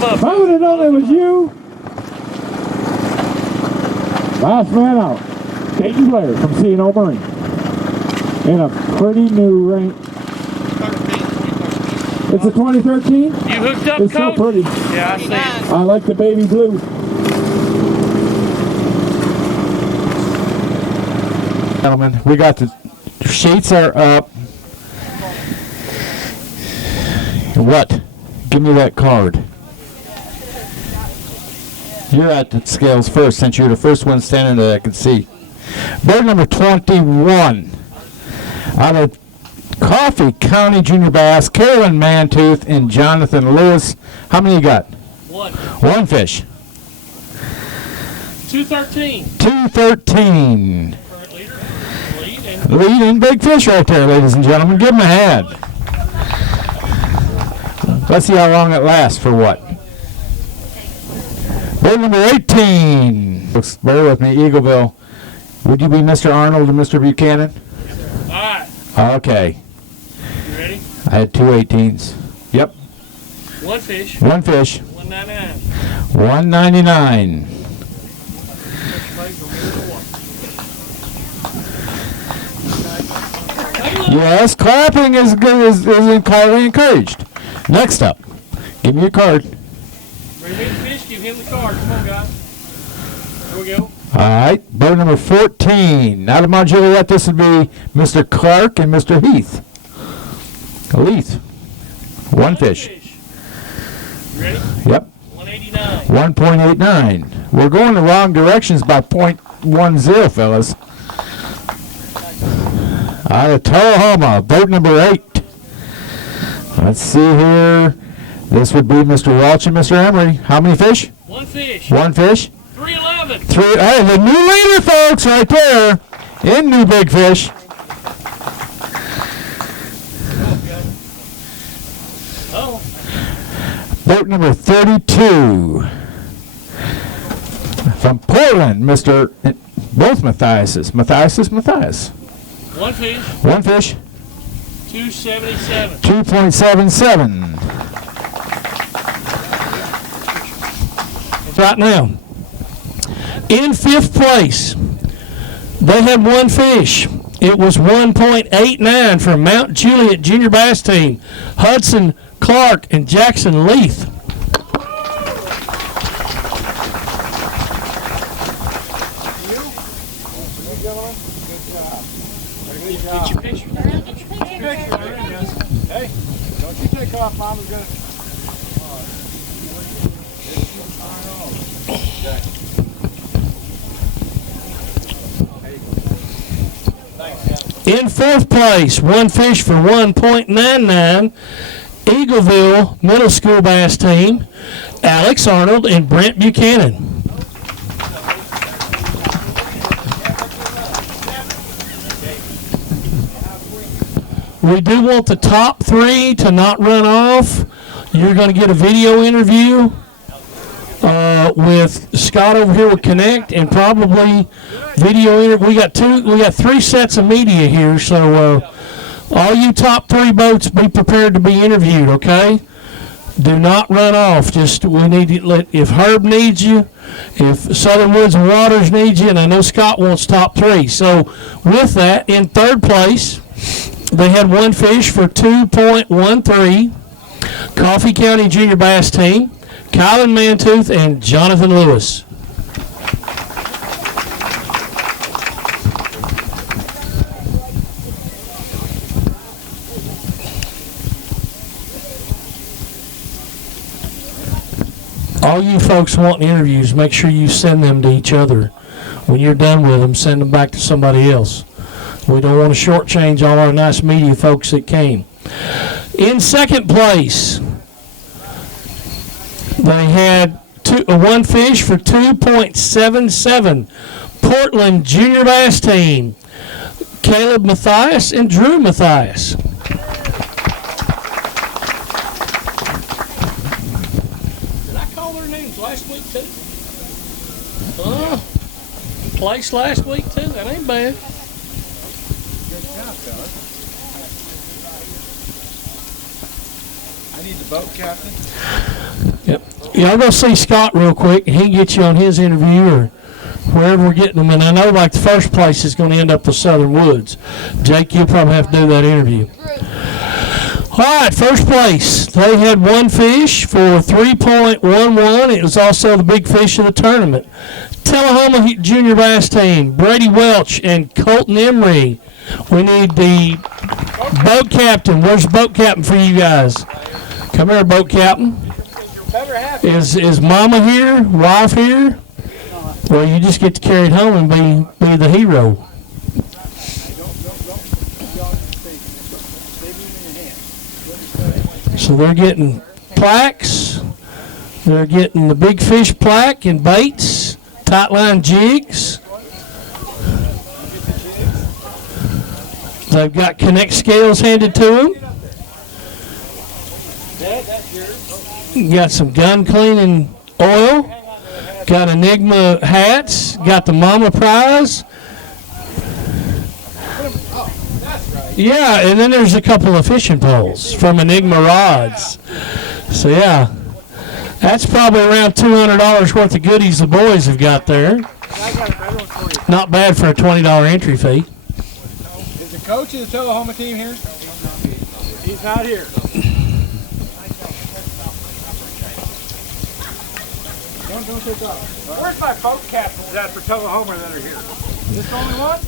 him up. I would have known it was you. Last man out. Dayton Blair from C&O Marine. In a pretty new range. It's a 2013? You hooked up, it's Coach? so pretty. Yeah, I see it. I like the baby blue. Gentlemen, we got the sheets are up. What? Give me that card. You're at the scales first, since you're the first one standing that I can see. Bird number 21. Out of Coffee County Junior Bass, Carolyn Mantooth and Jonathan Lewis. How many you got? One. One fish. 213. 213. Current leader. Leading big fish right there, ladies and gentlemen. Give him a hand. Let's see how long it lasts for what. Bird number 18. Bear with me, Eagleville. Would you be Mr. Arnold and Mr. Buchanan? All right. Okay. You ready? I had two 18s. Yep. One fish. One fish. 199. 199. Yes, clapping is good. Is highly encouraged. Next up, give me your card. Ready to fish? Give him the card. Come on, guys. Here we go. All right, bird number 14. Out of Mount Juliet, this would be Mr. Clark and Mr. Heath. Leith. One fish. You ready? Yep. 189. 1.89. We're going the wrong directions by 0.10, fellas. Out of Tullahoma, boat number 8. Let's see here. This would be Mr. Welch and Mr. Emery. How many fish? One fish. One fish. 311. Hey, the new leader, folks, right there. In new big fish. Oh. Boat number 32. From Portland, Mr. Both Matthias. Matthias. One fish. One fish. 277. 2.77. Right now, in 5th place, they had one fish. It was 1.89 from Mount Juliet Junior Bass Team, Hudson Clark and Jackson Leith. Get your picture. Hey, don't you take off, Mama's gonna. In 4th place, one fish for 1.99, Eagleville Middle School Bass Team, Alex Arnold and Brent Buchanan. We do want the top 3 to not run off. You're going to get a video interview with Scott over here with Connect, and probably video interview. We got 3 sets of media here, so all you top 3 boats, be prepared to be interviewed. Okay? Do not run off. Just we need to if Herb needs you, if Southern Woods and Waters needs you, and I know Scott wants top 3. So with that, in 3rd place, they had one fish for 2.13. Coffee County Junior Bass Team, Kylan Mantooth and Jonathan Lewis. All you folks wanting interviews, make sure you send them to each other. When you're done with them, send them back to somebody else. We don't want to shortchange all our nice media folks that came. In 2nd place, they had one fish for 2.77. Portland Junior Bass Team, Caleb Matthias and Drew Matthias. Did I call their names last week too? Place last week too. That ain't bad. I need the boat captain. Yep. Y'all go see Scott real quick, and he can get you on his interview or wherever we're getting them. And I know like the first place is going to end up with Southern Woods. Jake, you'll probably have to do that interview. All right, first place. They had one fish for 3.11. It was also the big fish of the tournament. Tullahoma Junior Bass Team, Brady Welch and Colton Emery. We need the boat captain. Where's the boat captain for you guys? Come here, boat captain. Is Mama here? Wife here? Well, you just get to carry it home and be the hero. So they're getting plaques. They're getting the big fish plaque and baits, tight line jigs. They've got Connect scales handed to them. Got some gun cleaning oil. Got Enigma hats. Got the Mama prize. Yeah, and then there's a couple of fishing poles from Enigma rods. So yeah, that's probably around $200 worth of goodies the boys have got there. Not bad for a $20 entry fee. Is the coach of the Tullahoma team here? He's not here. Where's my boat captains at for Tullahoma that are here? Is this the only one?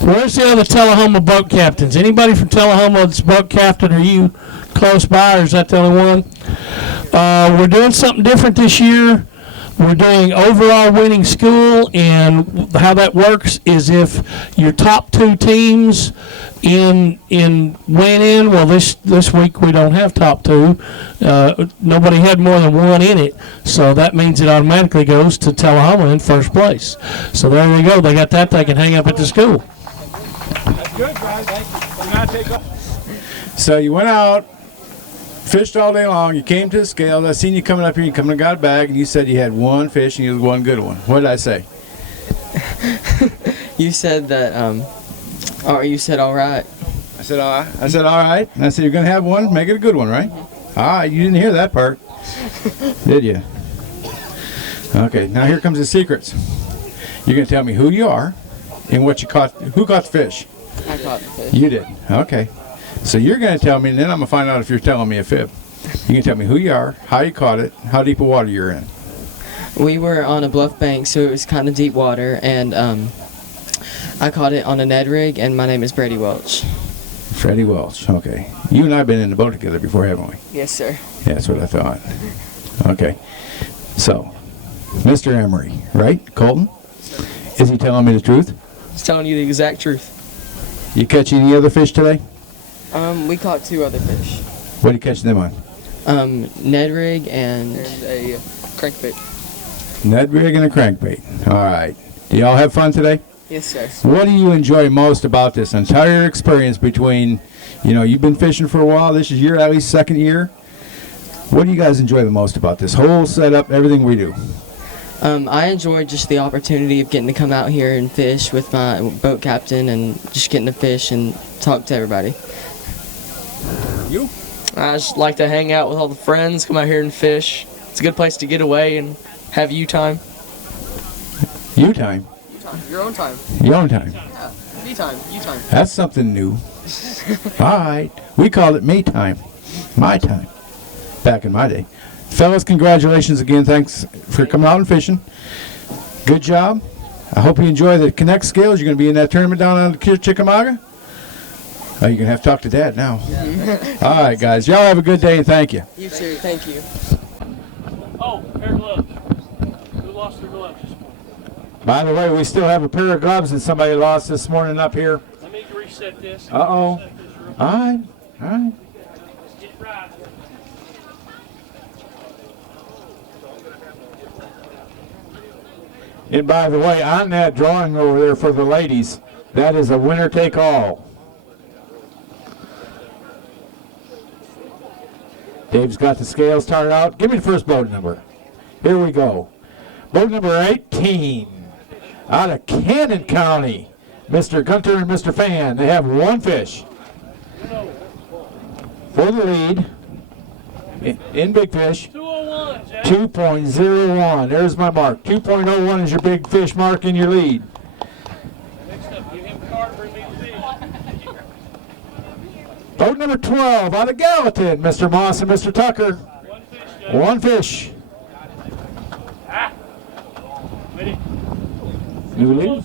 Where's the other Tullahoma boat captains? Anybody from Tullahoma that's boat captain? Are you close by, or is that the only one? We're doing something different this year. We're doing overall winning school, and how that works is if your top two teams win in. Well, this week we don't have top two. Nobody had more than one in it, so that means it automatically goes to Tullahoma in first place. So there we go. They got that they can hang up at the school. That's good, guys. Thank you. Do not take off. So you went out, fished all day long, you came to the scales. I seen you coming up here, you come and got a bag, and you said you had one fish and you had one good one. What did I say? You said that, or you said all right. I said all right. I said all right. And I said you're going to have one, make it a good one, right? All right, you didn't hear that part, did you? Okay, now here comes the secrets. You're going to tell me who you are and what you caught. Who caught the fish? I caught the fish. You did. Okay. So you're going to tell me, and then I'm going to find out if you're telling me a fib. You can tell me who you are, how you caught it, how deep of water you're in. We were on a bluff bank, so it was kind of deep water, and I caught it on a Ned rig, and my name is Brady Welch. Freddie Welch. Okay. You and I have been in the boat together before, haven't we? Yes, sir. Yeah, that's what I thought. Okay. So, Mr. Emery, right? Colton? Is he telling me the truth? He's telling you the exact truth. You catch any other fish today? We caught two other fish. What are you catching them on? Ned rig and a crankbait. Ned rig and a crankbait. All right. Do y'all have fun today? Yes, sir. What do you enjoy most about this entire experience between, you've been fishing for a while, this is your at least second year. What do you guys enjoy the most about this whole setup, everything we do? I enjoyed just the opportunity of getting to come out here and fish with my boat captain and just getting to fish and talk to everybody. You? I just like to hang out with all the friends, come out here and fish. It's a good place to get away and have you time. You time? Your own time. Your own time. Yeah, me time, you time. That's something new. All right. We called it me time. My time. Back in my day. Fellas, congratulations again. Thanks for coming out and fishing. Good job. I hope you enjoy the Connect scales. You're going to be in that tournament down on Chickamauga? Oh, you're going to have to talk to Dad now. All right, guys. Y'all have a good day, and thank you. You too. Thank you. Oh, pair of gloves. Who lost their gloves? By the way, we still have a pair of gloves that somebody lost this morning up here. Let me reset this. Uh-oh. Reset this real quick. All right. All right. Get right. And by the way, on that drawing over there for the ladies, that is a winner take all. Dave's got the scales started out. Give me the first boat number. Here we go. Boat number 18 out of Cannon County. Mr. Gunter and Mr. Fan. They have one fish. For the lead in big fish. 201, Jack. 2.01. There's my mark. 2.01 is your big fish mark in your lead. Next up, give him a card, bring me the fish. Boat number 12 out of Gallatin, Mr. Moss and Mr. Tucker. One fish, Jay. One fish. Ah. Ready? New leader.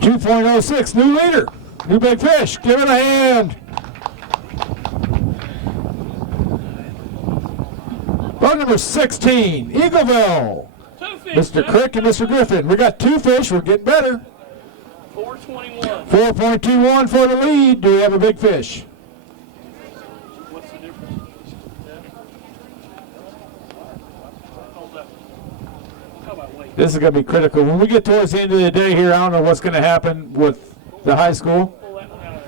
2.06, new leader. New big fish. Give it a hand. Boat number 16, Eagleville. Two fish, Mr. Crick and Mr. Griffin. We got two fish. We're getting better. 421. 4.21 for the lead. Do we have a big fish? What's the difference? Hold up. How about weight? This is going to be critical. When we get towards the end of the day here, I don't know what's going to happen with the high school. Pull that one out of there.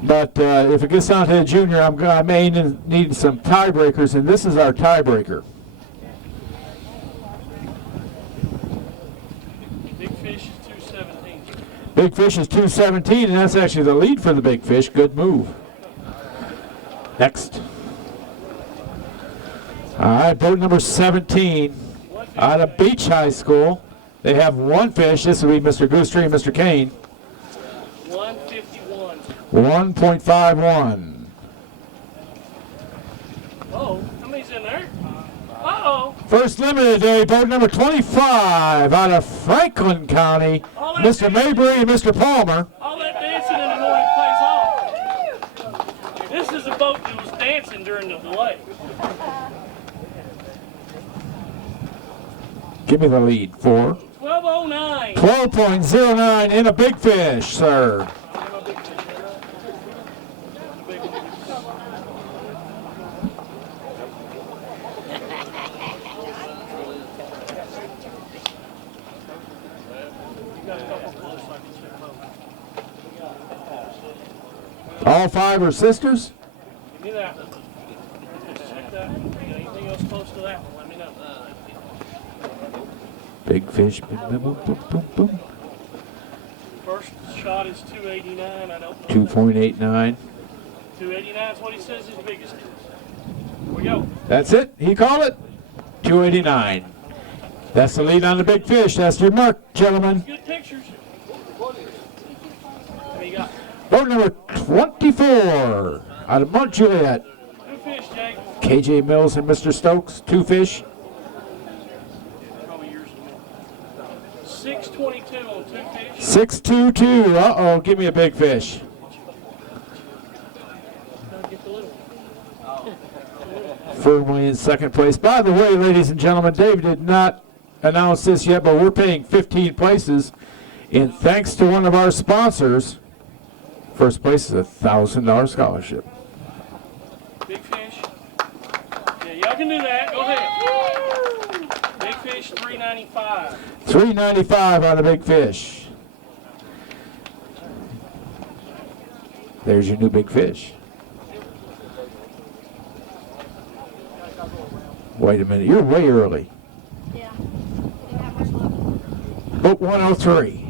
But if it gets down to the junior, I may need some tiebreakers, and this is our tiebreaker. Big fish is 217. Big fish is 217, and that's actually the lead for the big fish. Good move. Next. All right, boat number 17 out of Beach High School. They have one fish. This will be Mr. Goostree and Mr. Kane. 151. 1.51. Oh, how many's in there? Uh-oh. First limited day, boat number 25 out of Franklin County, Mr. Mabry and Mr. Palmer. All that dancing in the morning plays off. This is a boat that was dancing during the delay. Give me the lead for 1209. 12.09 in a big fish, sir. All five are sisters? Give me that one. Just check that one. Anything else close to that one, let me know. Big fish. Boom, boom, boom, boom, boom, boom. First shot is 289. I don't know. 2.89. 289 is what he says his biggest is. Here we go. That's it. He called it. 289. That's the lead on the big fish. That's your mark, gentlemen. Good pictures. What do you got? Boat number 24 out of Mount Juliet. Two fish, Jake. KJ Mills and Mr. Stokes. Two fish. Probably yours and mine. 622 on two fish. 622. Uh-oh. Give me a big fish. Gotta get the little one. Firmly in second place. By the way, ladies and gentlemen, Dave did not announce this yet, but we're paying 15 places. And thanks to one of our sponsors, first place is a $1,000 scholarship. Big fish. Yeah, y'all can do that. Go ahead. Big fish, 395. 395 on a big fish. There's your new big fish. Wait a minute, you're way early. Yeah. Didn't have much luck. Boat 103.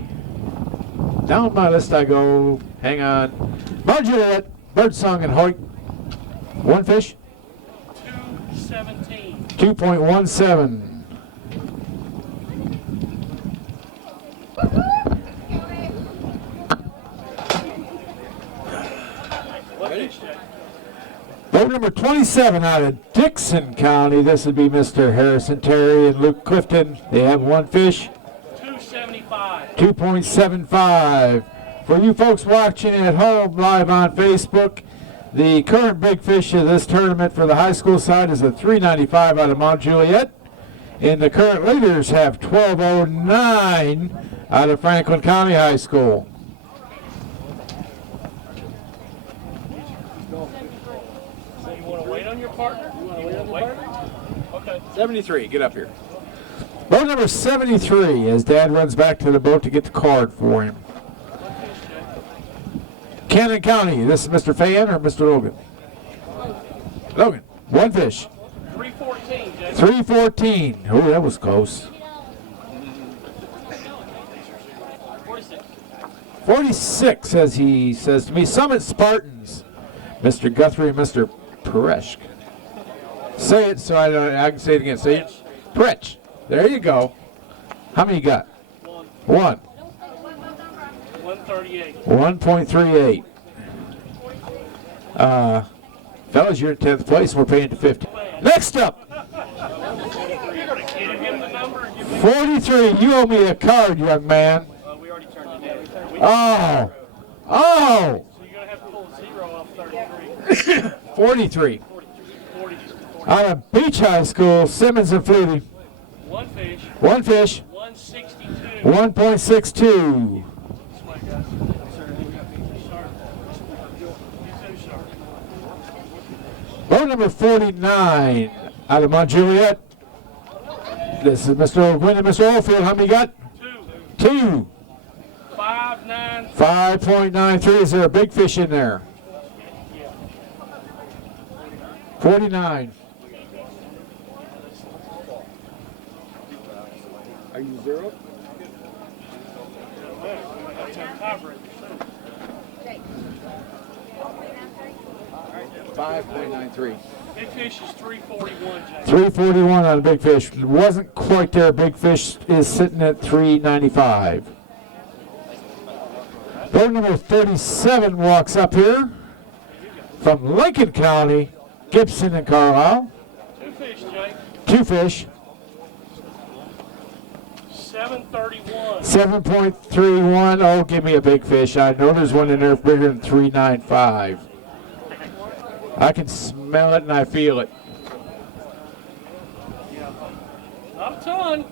Down my list I go. Hang on. Mount Juliet, Birdsong and Hoyt. One fish. 217. 2.17. What fish, Jake? Boat number 27 out of Dixon County. This would be Mr. Harrison Terry and Luke Clifton. They have one fish. 275. 2.75. For you folks watching at home live on Facebook, the current big fish of this tournament for the high school side is a 395 out of Mount Juliet. And the current leaders have 1209 out of Franklin County High School. So you want to wait on your partner? You want to wait on your partner? Okay. 73, get up here. Boat number 73 as Dad runs back to the boat to get the card for him. What fish, Jake? Cannon County, this is Mr. Fan or Mr. Logan? Logan, one fish. 314, Jake. 314. Oh, that was close. 46. 46, as he says to me. Summit Spartans, Mr. Guthrie and Mr. Pereshk. Say it so I can say it again. Say it. Pritch. There you go. How many you got? One. 138. 1.38. Fellas, you're in 10th place. We're paying to 50. Next up, Give him the number and give me. 43. You owe me a card, young man. We already turned it in. Oh. Oh. So you're going to have to pull a 0 off 33. 43. 40. Out of Beach High School, Simmons and Flutie. One fish. One fish. 162. 1.62. This way, guys. Sharp. He's so sharp. Boat number 49 out of Mount Juliet. This is Mr. O'Gwynn and Mr. Oldfield. How many you got? 2. 5.9. 5.93. Is there a big fish in there? 49. Are you 0? 5.93. Big fish is 341, Jay. 341 on a big fish. Wasn't quite there. Big fish is sitting at 395. Boat number 37 walks up here from Lincoln County, Gibson and Carlisle. 2 fish, Jay. 2 fish. 731. 7.31. Oh, give me a big fish. I know there's one in there bigger than 395. I can smell it and I feel it. Not a ton.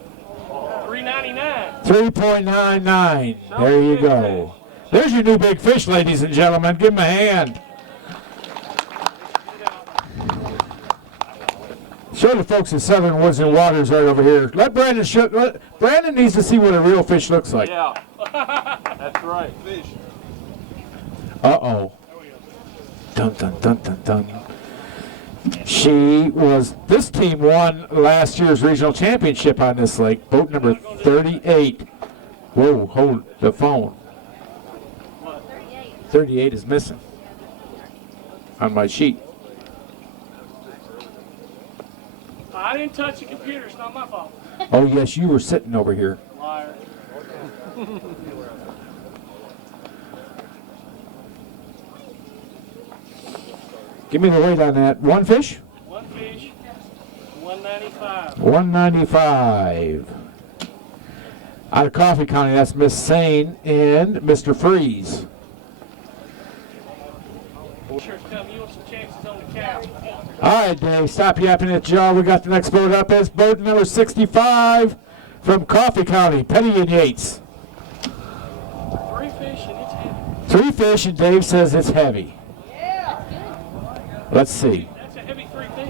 399. 3.99. There you go. There's your new big fish, ladies and gentlemen. Give him a hand. Show the folks at Southern Woods and Waters right over here. Let Brandon show. Brandon needs to see what a real fish looks like. Yeah. That's right. Fish. Uh-oh. Dun, dun, dun, dun, dun. This team won last year's regional championship on this lake. Boat number 38. Whoa, hold the phone. 38 is missing on my sheet. I didn't touch the computer. It's not my fault. Oh, yes, you were sitting over here. Liar. Give me the weight on that. One fish? 1 fish. 195. 195. Out of Coffee County, that's Miss Sane and Mr. Freeze. Sure, come. You want some chances on the cow. All right, Dave, stop yapping at y'all. We got the next boat up. It's boat number 65 from Coffee County, Petty and Yates. 3 fish and it's heavy. 3 fish, and Dave says it's heavy. Let's see. That's a heavy 3 fish.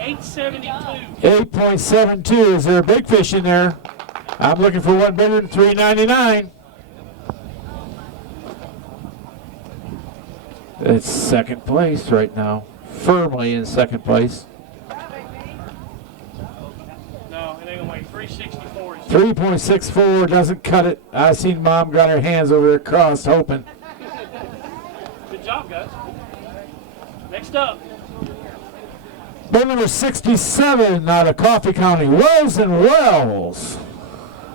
872. 8.72. Is there a big fish in there? I'm looking for one bigger than 399. It's second place right now. Firmly in second place. No, it ain't gonna weigh 364. 3.64 doesn't cut it. I seen Mom got her hands over there crossed hoping. Good job, guys. Next up. Boat number 67 out of Coffee County, Wells and Wells.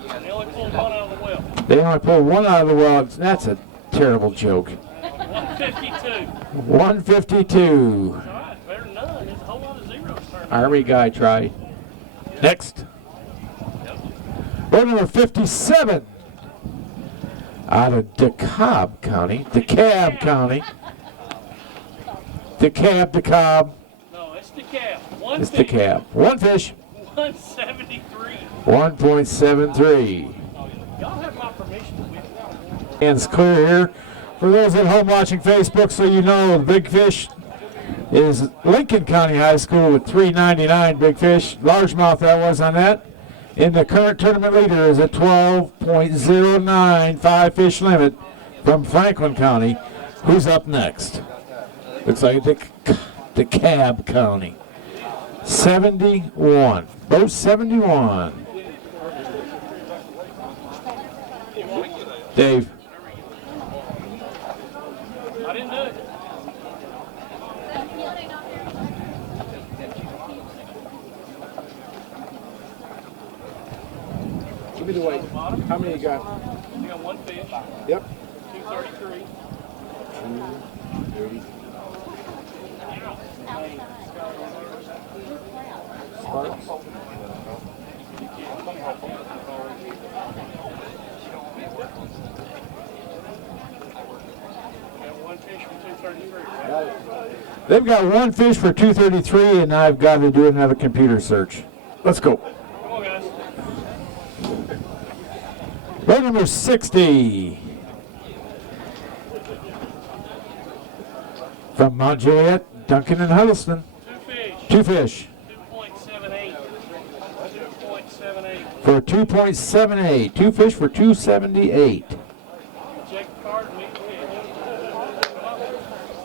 And they only pulled one out of the well. They only pulled one out of the well. That's a terrible joke. 152. 152. All right, better than none. There's a whole lot of zeros turning. Army guy tried. Next. Boat number 57 out of DeKalb County. DeKalb County. DeKalb. No, it's the cab. One It's fish. DeKalb. One fish. 173. 1.73. Y'all have my permission to whip it. Hands clear here. For those at home watching Facebook, so you know, the big fish is Lincoln County High School with 399 big fish. Largemouth that was on that. And the current tournament leader is a 12.09 fish limit from Franklin County. Who's up next? Looks like DeKalb County. 71. Boat 71. Dave. I didn't do it. me the weight. How many you got? We got one fish. Yep. 233. 230. They've got one fish for 233, and I've got to do another computer search. Let's go. Come on, guys. Boat number 60. From Mount Juliet, Duncan and Huddleston. Two fish. 2 fish. 2.78. 2.78. For 2.78. 2 fish for 278. Check the card and meet the fish.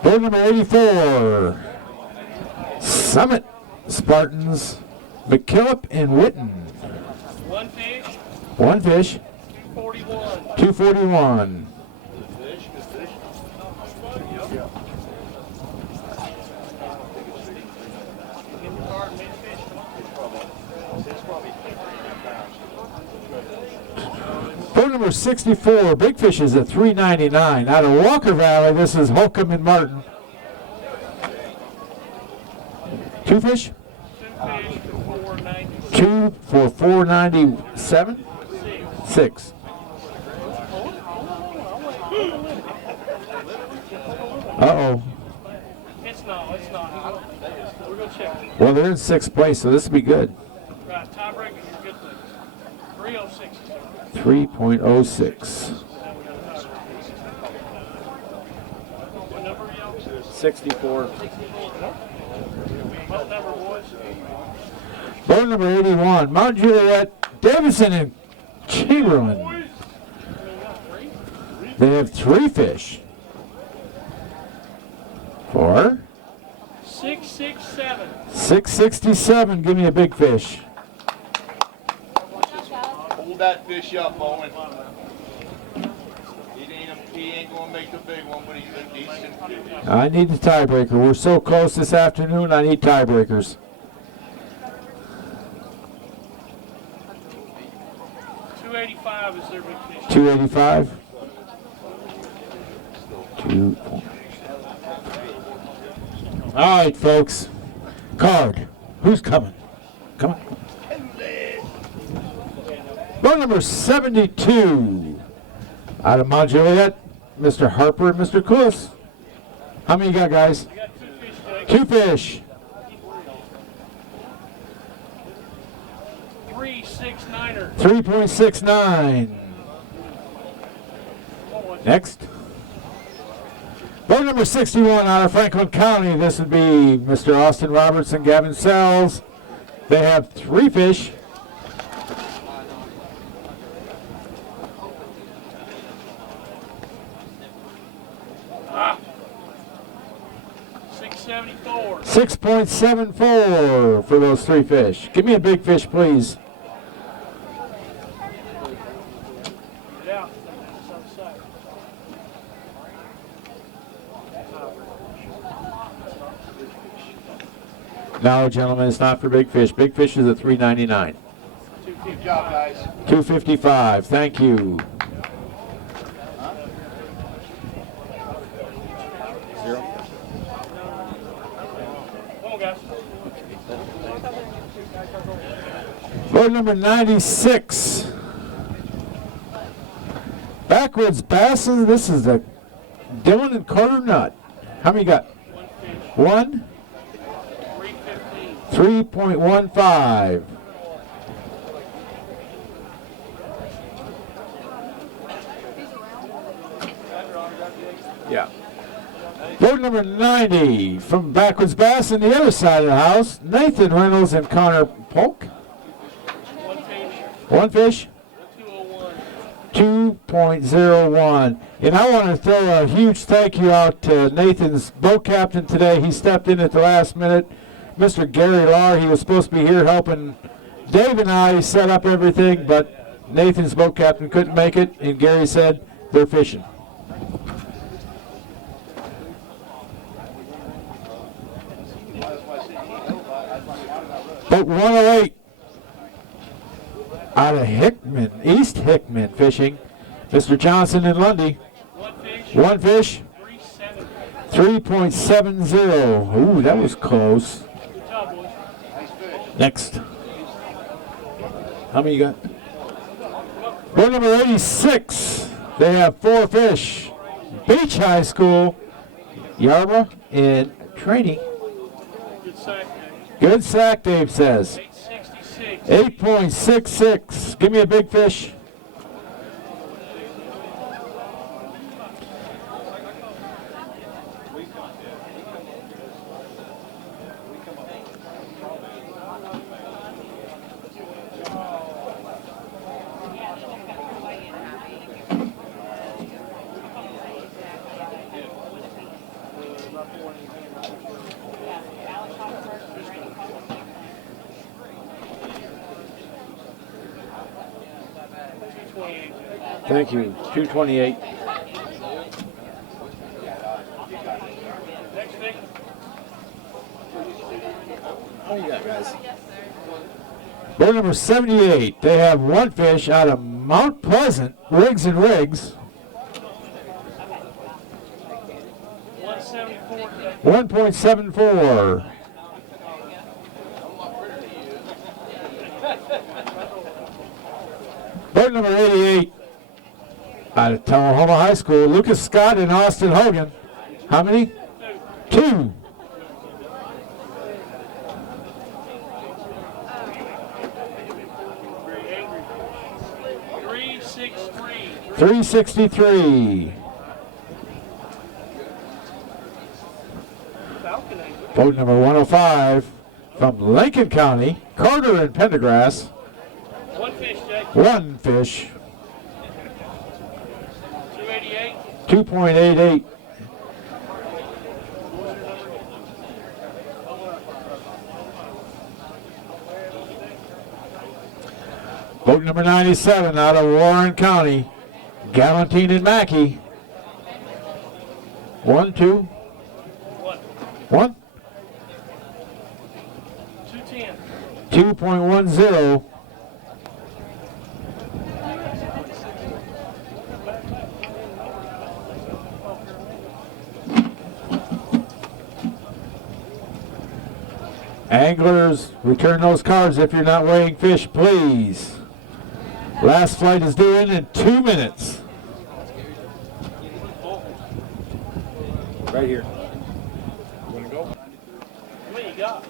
Boat number 84. Summit Spartans, McKillop and Witten. One fish. One fish. 241. 241. Boat number 64, Big Fish is at $3.99. Out of Walker Valley, this is Holcomb and Martin. Two fish? Two for 490. 2 for $4.97? 6. Uh-oh. It's not. We're going to check it. Well, they're in 6th place, so this will be good. Right, tiebreaker, you're good things. 306. 3.06. What number are y'all? 64. What number, boys? Boat number 81, Mount Juliet, Davidson and Chamberlain. They have 3 fish. For 667. 667. Give me a big fish. Hold that fish up, Owen. He ain't gonna make the big one, but he's a decent fish. I need the tiebreaker. We're so close this afternoon. I need tiebreakers. 285 is their big fish. 285. 2. All right, folks. Card. Who's coming? Come on. Boat number 72. Out of Mount Juliet, Mr. Harper and Mr. Kulis. How many you got, guys? I got 2 fish, Jake. 2 fish. 369er. 3.69. Next. Boat number 61 out of Franklin County. This would be Mr. Austin Roberts and Gavin Sells. They have 3 fish. Ah. 674. 6.74 for those 3 fish. Give me a big fish, please. Yeah. It's on the side. No, gentlemen, it's not for big fish. Big fish is at $3.99. Good job, guys. $2.55. Thank you. Come on, guys. Boat number 96. Backwoods Bassin. This is the Dylan and Carter Nut. How many you got? One fish. 1? 315. 3.15. Yeah. Boat number 90 from Backwoods Bass on the other side of the house, Nathan Reynolds and Connor Polk. One fish. 1 fish. 201. 2.01. And I want to throw a huge thank you out to Nathan's boat captain today. He stepped in at the last minute. Mr. Gary Lahr, he was supposed to be here helping Dave and I set up everything, but Nathan's boat captain couldn't make it, and Gary said they're fishing. Boat 108. out of Hickman, East Hickman fishing. Mr. Johnson and Lundy. One fish. 3.70. Ooh, that was close. Next. How many you got? Boat number 86. They have 4 fish. Beach High School, Yarba in training. Good sack, Dave says. 8.66. Give me a big fish. Thank you. 228. What do you got, guys? Boat number 78. They have 1 fish out of Mount Pleasant, Rigs and Rigs. 1.74. Boat number 88. Out of Tullahoma High School, Lucas Scott and Austin Hogan. How many? 2. $363. Boat number 105 from Lincoln County, Carter and Pendergrass. 1 fish, Jake. 1 fish. 288. 2.88. Boat number 97 out of Warren County, Galantine and Mackey. 1, 2. 1. 210. 2.10. Anglers, return those cards if you're not weighing fish, please. Last flight is due in 2 minutes. Right here. Want to go? What you got?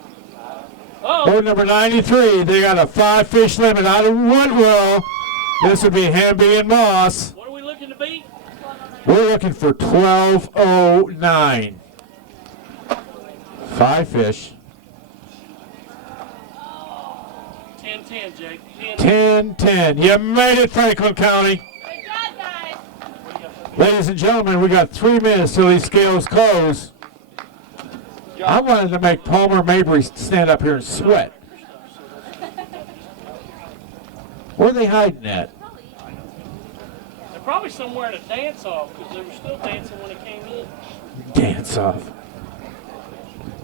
Oh. Boat number 93, they got a 5 fish limit out of Woodwell. This would be Hamby and Moss. What are we looking to beat? We're looking for 12.09. 5 fish. 10-10, Jake. 10-10. You made it, Franklin County. Good job, guys. Ladies and gentlemen, we got 3 minutes till these scales close. I wanted to make Palmer Mabry stand up here and sweat. Where are they hiding at? They're probably somewhere at a dance-off because they were still dancing when it came in. Dance off.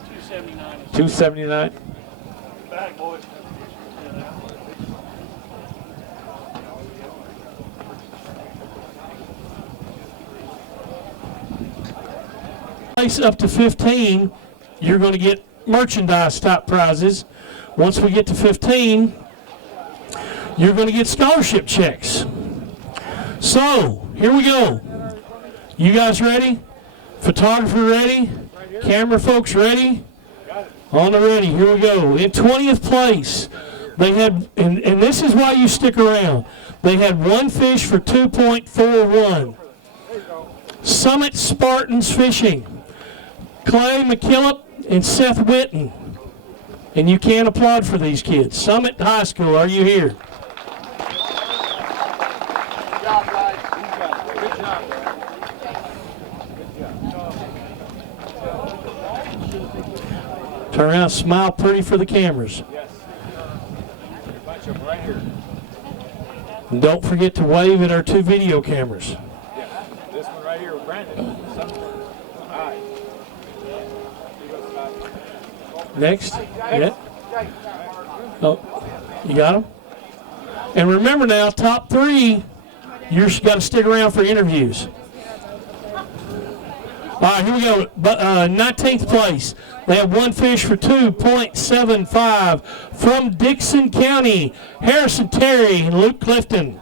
279. 279. Back, boys. Place up to 15, you're going to get merchandise top prizes. Once we get to 15, you're going to get scholarship checks. So, here we go. You guys ready? Photographer ready? Camera folks ready? On the ready, here we go. In 20th place, they had, and this is why you stick around, they had 1 fish for 2.41. Summit Spartans Fishing. Clay McKillop and Seth Witten. And you can applaud for these kids. Summit High School, are you here? Good job, guys. Good job. Turn around, smile pretty for the cameras. Yes. Bunch of them right here. And don't forget to wave at our 2 video cameras. Yeah. This one right here with Brandon. All right. Next. Yeah. Oh, you got them? And remember now, top 3, you've got to stick around for interviews. All right, here we go. 19th place. They have one fish for 2.75 from Dixon County. Harrison Terry and Luke Clifton.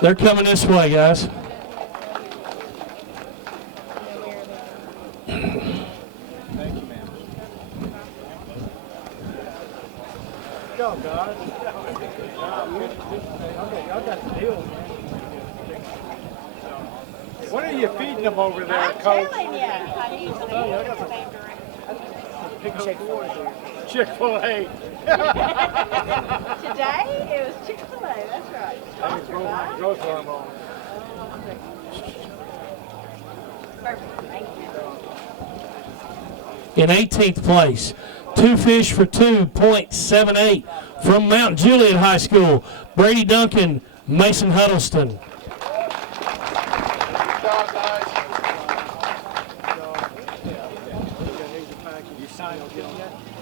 They're coming this way, guys. Thank you, ma'am. Go, guys. Okay, y'all got the deal, man. What are you feeding them over there, Coach? Chick-fil-A. Today it was Chick-fil-A, that's right. Growth hormone. Perfect, thank you. In 18th place, 2 fish for 2.78 from Mount Juliet High School. Brady Duncan, Mason Huddleston.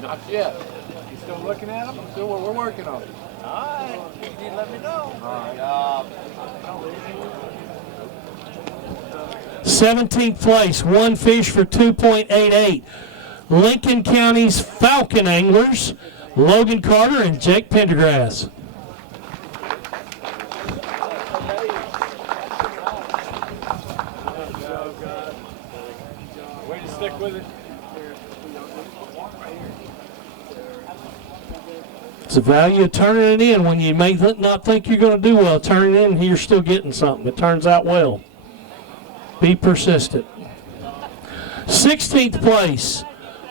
Not yet. You still looking at them? We're working on it. All right. You need to let me know. All right. 17th place, 1 fish for 2.88. Lincoln County's Falcon Anglers, Logan Carter and Jake Pendergrass. Way to stick with it. It's the value of turning it in when you may not think you're going to do well. Turn it in and you're still getting something. It turns out well. Be persistent. 16th place,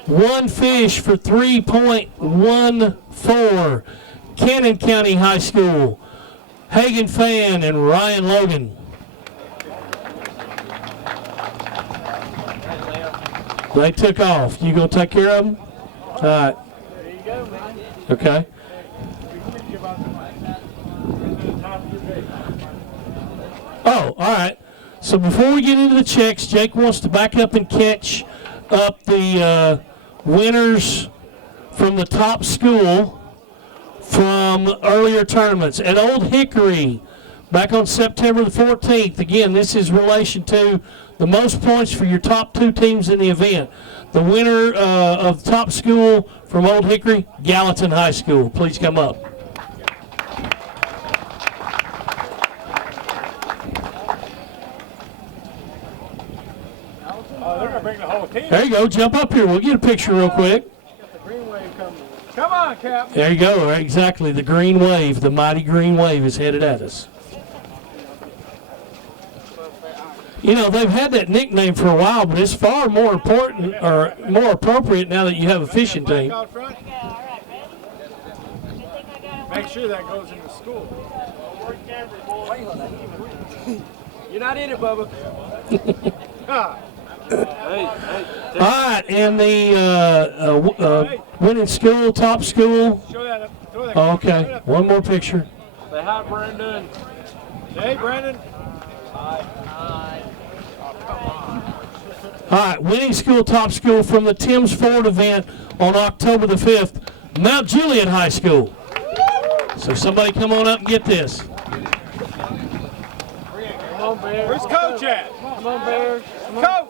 1 fish for 3.14. Cannon County High School, Hagen Fan and Ryan Logan. They took off. You going to take care of them? All right. There you go, man. Okay. Oh, all right. So before we get into the checks, Jake wants to back up and catch up the winners from the top school from earlier tournaments. At Old Hickory, back on September the 14th, again, this is relation to the most points for your top 2 teams in the event. The winner of the top school from Old Hickory, Gallatin High School. Please come up. Oh, they're going to bring the whole team. There you go. Jump up here. We'll get a picture real quick. Got the green wave coming. Come on, Cap. There you go. Right, exactly. The green wave, the mighty green wave is headed at us. You know, they've had that nickname for a while, but it's far more important or more appropriate now that you have a fishing team. Out front. Make sure that goes into school. You're not in it, Bubba. All right, and the winning school, top school. Show that up. Throw that Oh, okay, one more picture. Say hi, Brandon. Hey, Brandon. All right, winning school, top school from the Tim's Ford event on October the 5th, Mount Juliet High School. So somebody come on up and get this. Come on, Bears. Where's Coach at? Come on, Bears. Coach!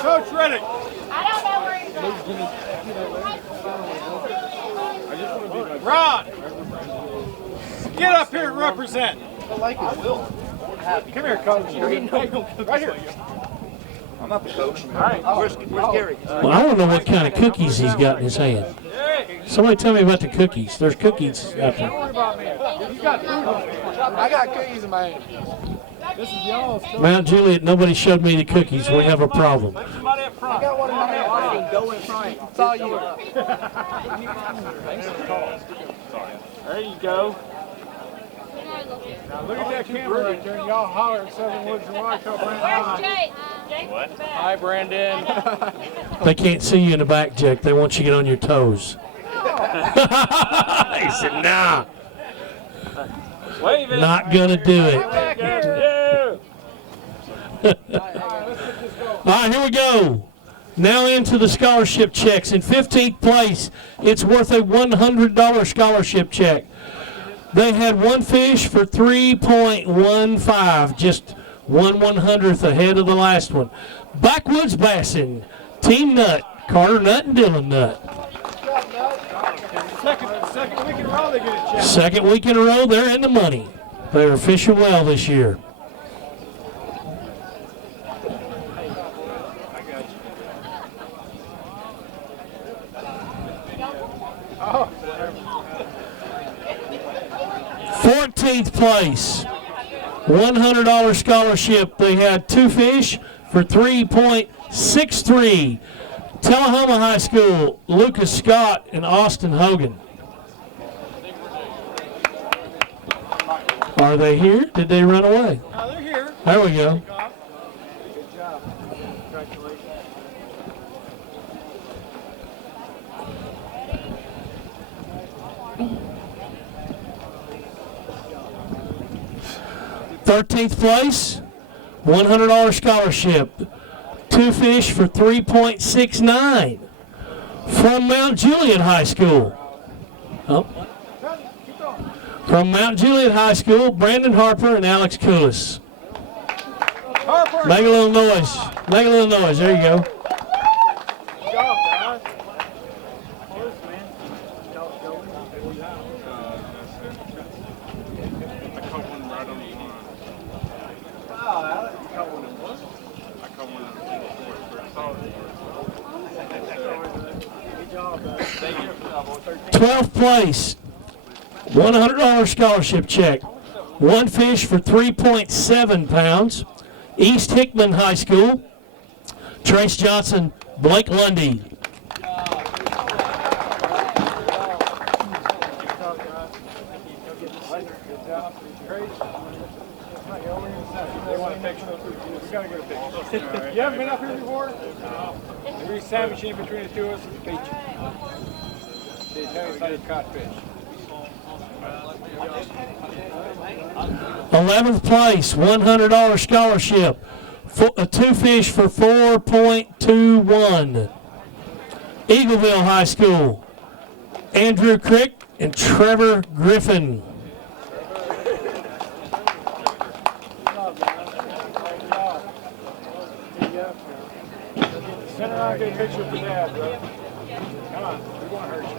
Coach Reddick. I don't know where he's at. Rod! Get up here and represent. Come here, Coach. Right here. I'm not the coach. All right. Where's Gary? Well, I don't know what kind of cookies he's got in his hand. Somebody tell me about the cookies. There's cookies out there. Don't worry about me. You got food. I got cookies in my hand. This is y'all's. Mount Juliet, nobody showed me the cookies. We have a problem. Somebody up front. I got one in my hand. Go in front. It's all you. There you go. Now look at that camera right there, and y'all holler at Southern Woods and Waco. Where's Jake? What? Hi, Brandon. They can't see you in the back, Jake. They want you to get on your toes. He said, nah. Wave it. Not gonna do it. Yeah. All right, here we go. Now into the scholarship checks. In 15th place, it's worth a $100 scholarship check. They had one fish for 3.15, just 1/100th ahead of the last one. Backwoods Bassing, Team Nut, Carter Nut and Dylan Nut. Second week in a row they get a check. Second week in a row, they're in the money. They are fishing well this year. Oh. 14th place, $100 scholarship. They had two fish for 3.63. Tullahoma High School, Lucas Scott and Austin Hogan. Are they here? Did they run away? No, they're here. There we go. Good job. Congratulations. Thirteenth place, $100 scholarship. Two fish for 3.69 from Mount Juliet High School. Oh. From Mount Juliet High School, Brandon Harper and Alex Coulis. Harper. Make a little noise. Make a little noise. There you go. Good job, guys. Close, man. I caught one right on the line. Wow, Alex, you caught one in one. I caught one on the Good job, guys. Thank you. 12th place, $100 scholarship check. One fish for 3.7 pounds. East Hickman High School, Trace Johnson, Blake Lundy. They want a picture. We gotta get a picture. You haven't been up here before? We sandwich in between the two of us at the beach. They tell us how to caught fish. 11th place, $100 scholarship. Two fish for 4.21. Eagleville High School, Andrew Crick and Trevor Griffin. Sit around and get a picture for Dad, bro. Come on, we won't hurt you.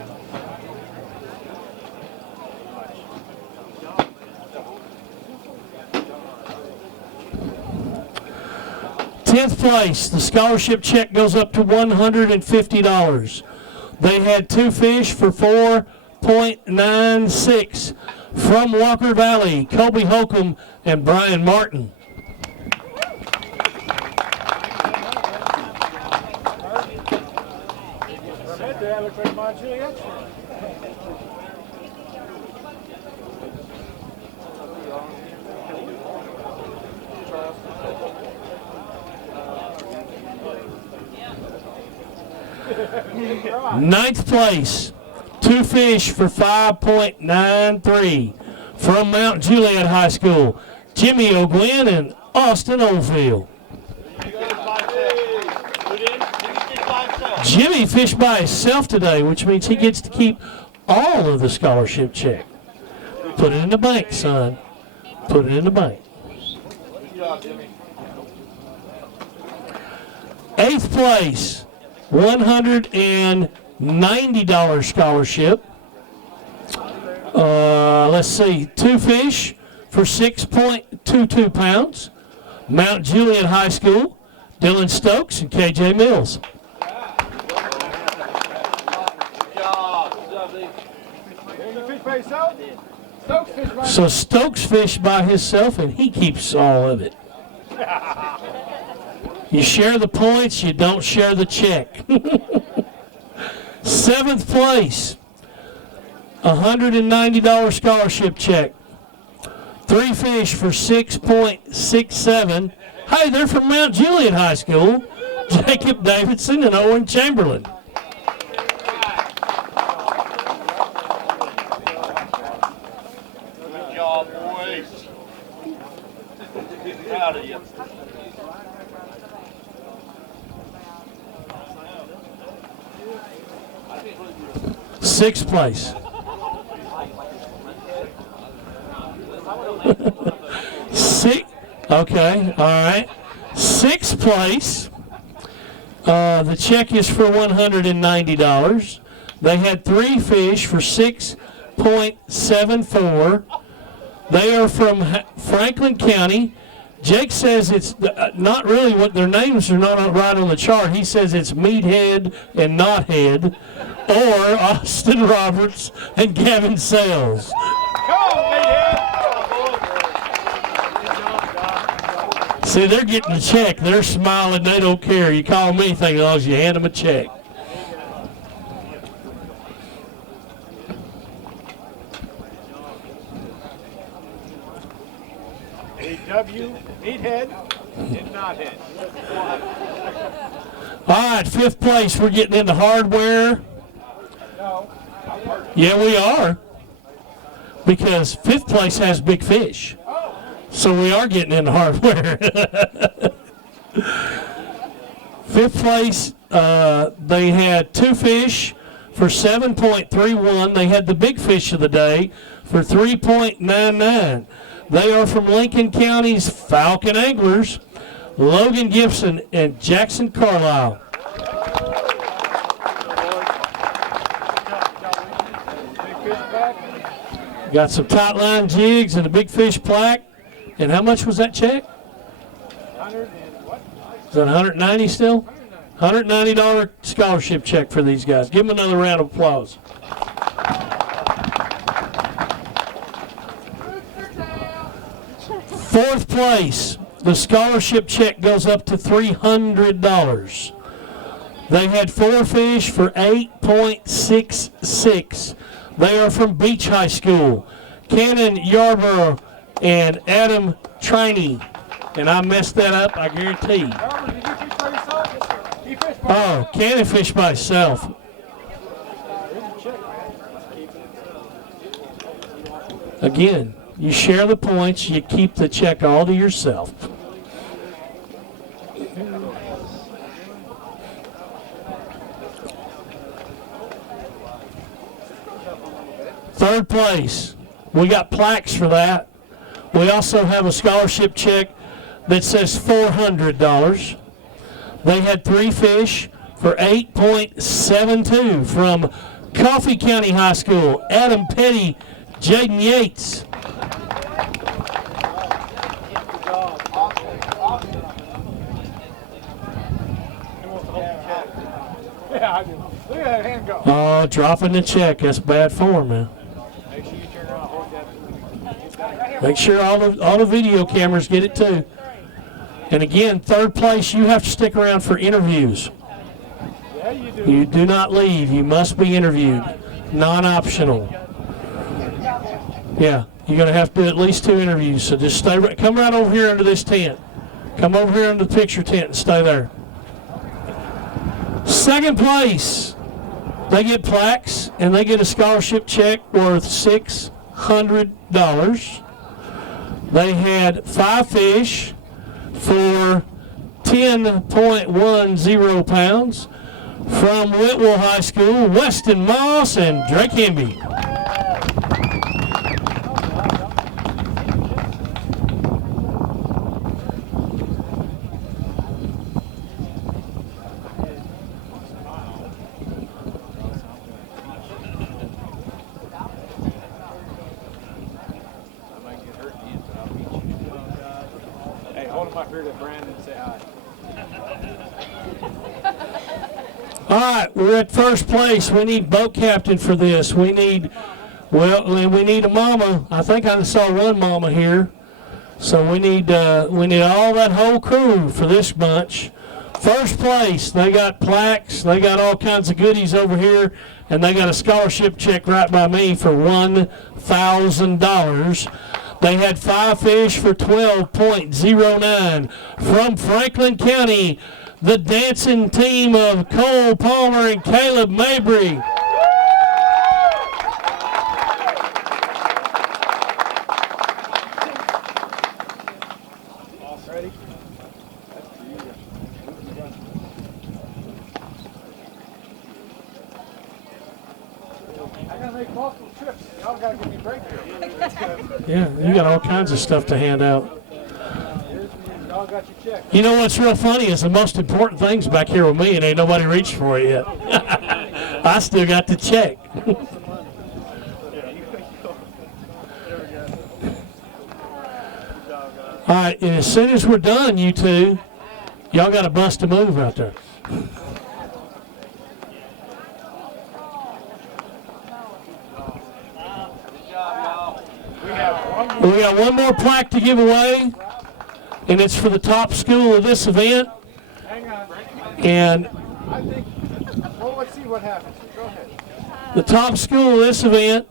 10th place, the scholarship check goes up to $150. They had two fish for 4.96 from Walker Valley, Colby Holcomb and Brian Martin. That Dad looks like my Juliet. Ninth place, two fish for 5.93 from Mount Juliet High School, Jimmy O'Gwen and Austin Oldfield. Jimmy fished by himself today, which means he gets to keep all of the scholarship check. Put it in the bank, son. Put it in the bank. Good job, Jimmy. 8th place, $190 scholarship. Let's see, two fish for 6.22 pounds. Mount Juliet High School, Dylan Stokes and KJ Mills. So Stokes fished by himself and he keeps all of it. You share the points, you don't share the check. 7th place, $190 scholarship check. Three fish for 6.67. Hey, they're from Mount Juliet High School. Jacob Davidson and Owen Chamberlain. Good job, boys. Proud of you. Sixth place. Okay, all right. Sixth place. The check is for $190. They had 3 fish for $6.74. They are from Franklin County. Jake says it's not really what their names are not right on the chart. He says it's Meathead and Knothead, or Austin Roberts and Gavin Sales. See, they're getting a check. They're smiling. They don't care. You call them anything as long as you hand them a check. W, Meathead, and Knothead. All right, 5th place. We're getting into hardware. No. Yeah, we are. Because 5th place has big fish. So we are getting into hardware. 5th place, they had 2 fish for $7.31. They had the big fish of the day for $3.99. They are from Lincoln County's Falcon Anglers, Logan Gibson and Jackson Carlisle. Got some tight line jigs and a big fish plaque. And how much was that check? Is that $190 still? $190 scholarship check for these guys. Give them another round of applause. Fourth place, the scholarship check goes up to $300. They had 4 fish for $8.66. They are from Beach High School. Cannon Yarborough and Adam Trainee. And I messed that up, I guarantee. Oh, Cannon fished by himself. Again, you share the points, you keep the check all to yourself. Third place, we got plaques for that. We also have a scholarship check that says $400. They had 3 fish for $8.72 from Coffee County High School, Adam Petty, Jaden Yates. Yeah, I do. Look at that hand go. Oh, dropping the check. That's bad form, man. Make sure you turn around, hold that. Make sure all the video cameras get it too. And again, third place, you have to stick around for interviews. Yeah, you do. You do not leave. You must be interviewed. Non-optional. Yeah, you're going to have to do at least 2 interviews. So just stay. Come right over here under this tent. Come over here under the picture tent and stay there. Second place, they get plaques and they get a scholarship check worth $600. They had 5 fish for 10.10 pounds from Whitwell High School, Weston Moss and Drake Hemby. Hey, hold him up here to Brandon and say hi. All right, we're at first place. We need boat captain for this. We need a mama. I think I saw one mama here. So we need all that whole crew for this bunch. First place, they got plaques, they got all kinds of goodies over here, and they got a scholarship check right by me for $1,000. They had 5 fish for $12.09 from Franklin County. The dancing team of Cole Palmer and Caleb Mabry. Ready? make multiple trips. Y'all gotta give me a break here. Yeah, you got all kinds of stuff to hand out. Y'all got your check. You know what's real funny is the most important thing's back here with me, and ain't nobody reached for it yet. I still got the check. All right, and as soon as we're done, you two, y'all got to bust a move out there. We got one more plaque to give away, and it's for the top school of this event. Hang on. And I think, well, let's see what happens. Go ahead. the top school of this event,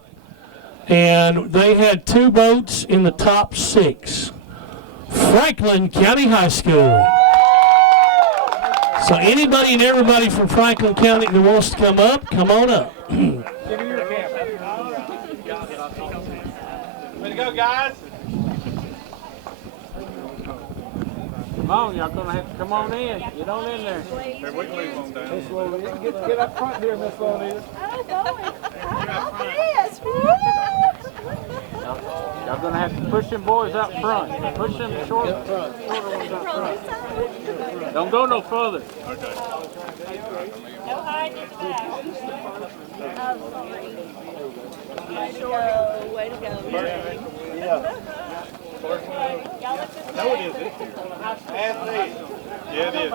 and they had 2 boats in the top 6. Franklin County High School. So anybody and everybody from Franklin County that wants to come up, come on up. Give me your camera. Way to go, guys. Come on, y'all gonna have to come on in. Get on in there. Miss Lolita, get up front here, Miss Lolita. Y'all gonna have to push them boys up front. Push them shorter ones up front. Don't go no further. No hiding in the back. Way to go. Yeah, it is.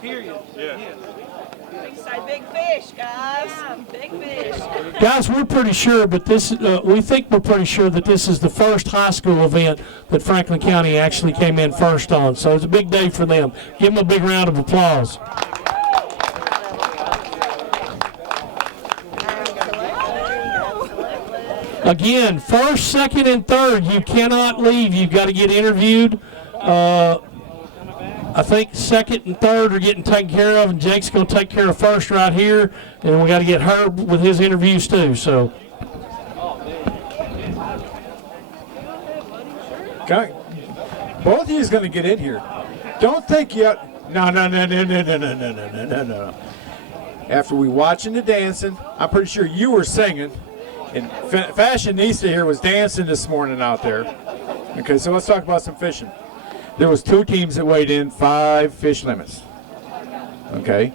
Period. Yeah. Say big fish, guys. Big fish. Guys, we're pretty sure, but we think we're pretty sure that this is the first high school event that Franklin County actually came in first on. So it's a big day for them. Give them a big round of applause. Again, first, second, and third, you cannot leave. You've got to get interviewed. I think second and third are getting taken care of, and Jake's going to take care of first right here, and we got to get Herb with his interviews too. So, Okay. Both of you is going to get in here. Don't think yet. No. After we watching the dancing, I'm pretty sure you were singing, and Fashionista here was dancing this morning out there. Okay, so let's talk about some fishing. There was 2 teams that weighed in, 5 fish limits. Okay,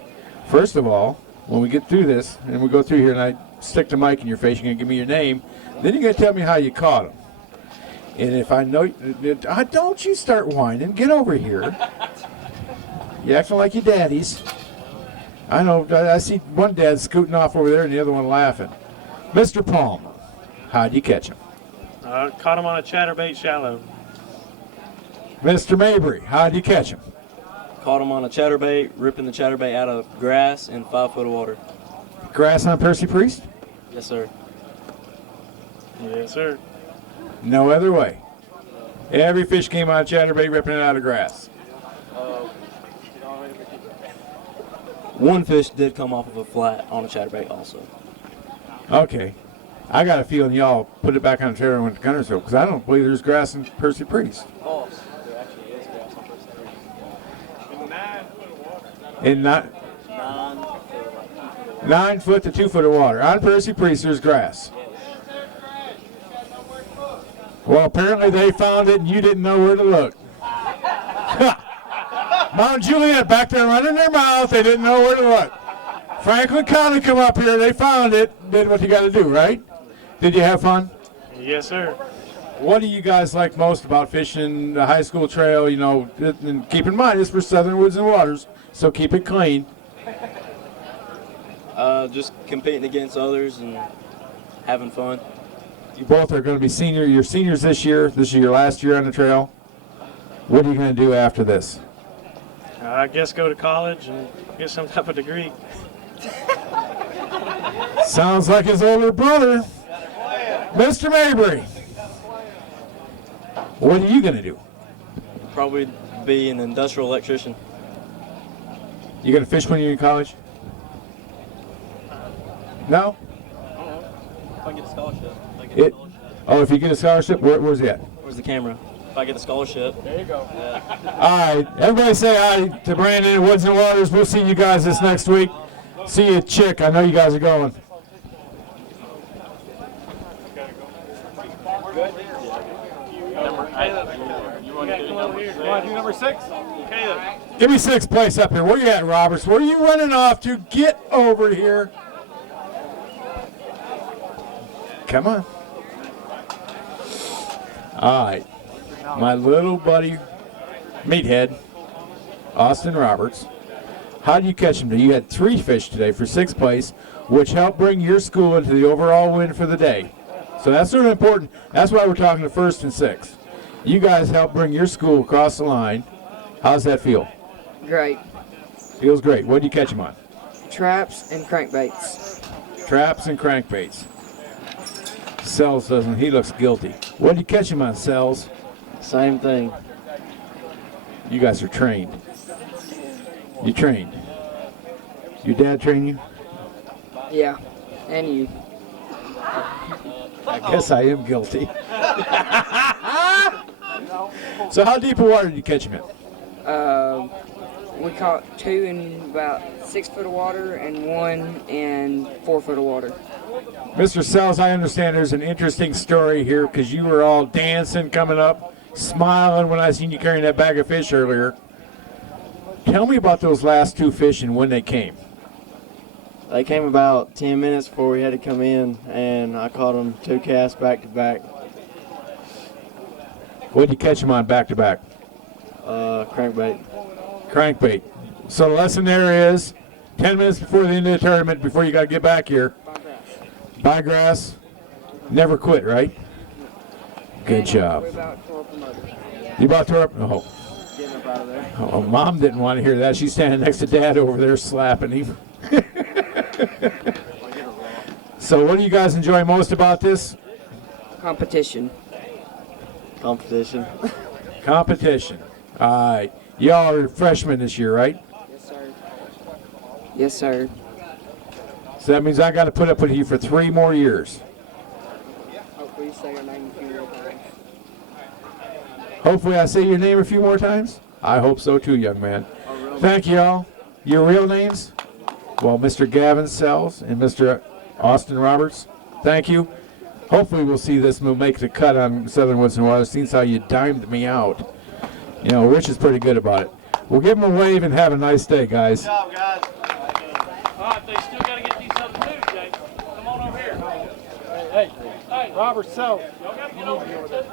first of all, when we get through this, and we go through here and I stick the mic in your face, you're going to give me your name, then you're going to tell me how you caught them. And if I know, don't you start whining, get over here. You acting like your daddies. I know, I see one dad scooting off over there and the other one laughing. Mr. Palm, how'd you catch him? Caught him on a chatterbait shallow. Mr. Mabry, how'd you catch him? Caught him on a chatterbait, ripping the chatterbait out of grass in 5 foot of water. Grass on Percy Priest? Yes, sir. Yes, sir. No other way. Every fish came out of chatterbait, ripping it out of grass. One fish did come off of a flat on a chatterbait also. Okay. I got a feeling y'all put it back on the trailer and went to Gunnersville, because I don't believe there's grass in Percy Priest. False. There actually is grass on Percy Priest. In 9 foot to 2 foot of water. On Percy Priest, there's grass. Well, apparently they found it and you didn't know where to look. Mount Juliet back there running their mouth, they didn't know where to look. Franklin County come up here, they found it, did what you got to do, right? Did you have fun? Yes, sir. What do you guys like most about fishing the high school trail? You know, and keep in mind, it's for Southern Woods and Waters, so keep it clean. Just competing against others and having fun. You both are going to be you're seniors this year. This is your last year on the trail. What are you going to do after this? I guess go to college and get some type of degree. Sounds like his older brother. Mr. Mabry, what are you going to do? Probably be an industrial electrician. You going to fish when you're in college? No? If I get a scholarship. Oh, if you get a scholarship, where's it at? Where's the camera? If I get a scholarship. There you go. Yeah. All right, everybody say hi to Brandon at Woods and Waters. We'll see you guys this next week. See you at Chick. I know you guys are going. You want to do number 6? You want to do number 6? Caleb. Give me 6th place up here. Where you at, Roberts? Where are you running off to? Get over here. Come on. All right. My little buddy, meathead, Austin Roberts. How did you catch him? You had 3 fish today for 6th place, which helped bring your school into the overall win for the day. So that's sort of important. That's why we're talking to 1st and 6th. You guys helped bring your school across the line. How's that feel? Great. Feels great. What did you catch him on? Traps and crankbaits. Traps and crankbaits. Sells doesn't. He looks guilty. What did you catch him on, Sells? Same thing. You guys are trained. You trained. Your dad trained you? Yeah, and you. I guess I am guilty. So how deep of water did you catch him in? We caught 2 in about 6 foot of water and 1 in 4 foot of water. Mr. Sells, I understand there's an interesting story here because you were all dancing, coming up, smiling when I seen you carrying that bag of fish earlier. Tell me about those last 2 fish and when they came. They came about 10 minutes before we had to come in, and I caught them 2 casts back to back. What did you catch them on back to back? Crankbait. Crankbait. So the lesson there is 10 minutes before the end of the tournament, before you got to get back here. Buy grass. Never quit, right? Good job. You about to up? Oh. Getting up out of there. Oh, Mom didn't want to hear that. She's standing next to Dad over there slapping him. So what do you guys enjoy most about this? Competition. Competition. Competition. All right. Y'all are freshmen this year, right? Yes, sir. Yes, sir. So that means I got to put up with you for 3 more years. Hopefully you say your name a few more times. Hopefully I say your name a few more times. I hope so too, young man. Thank you all. Your real names? Well, Mr. Gavin Sells and Mr. Austin Roberts, thank you. Hopefully we'll see this move make the cut on Southern Woods and Water. Since how you dimed me out. You know, Rich is pretty good about it. We'll give him a wave and have a nice day, guys. Good job, guys. All right, they still got to get these other 2, Jake. Come on over here. Hey, Robert Self. Y'all got to get over here.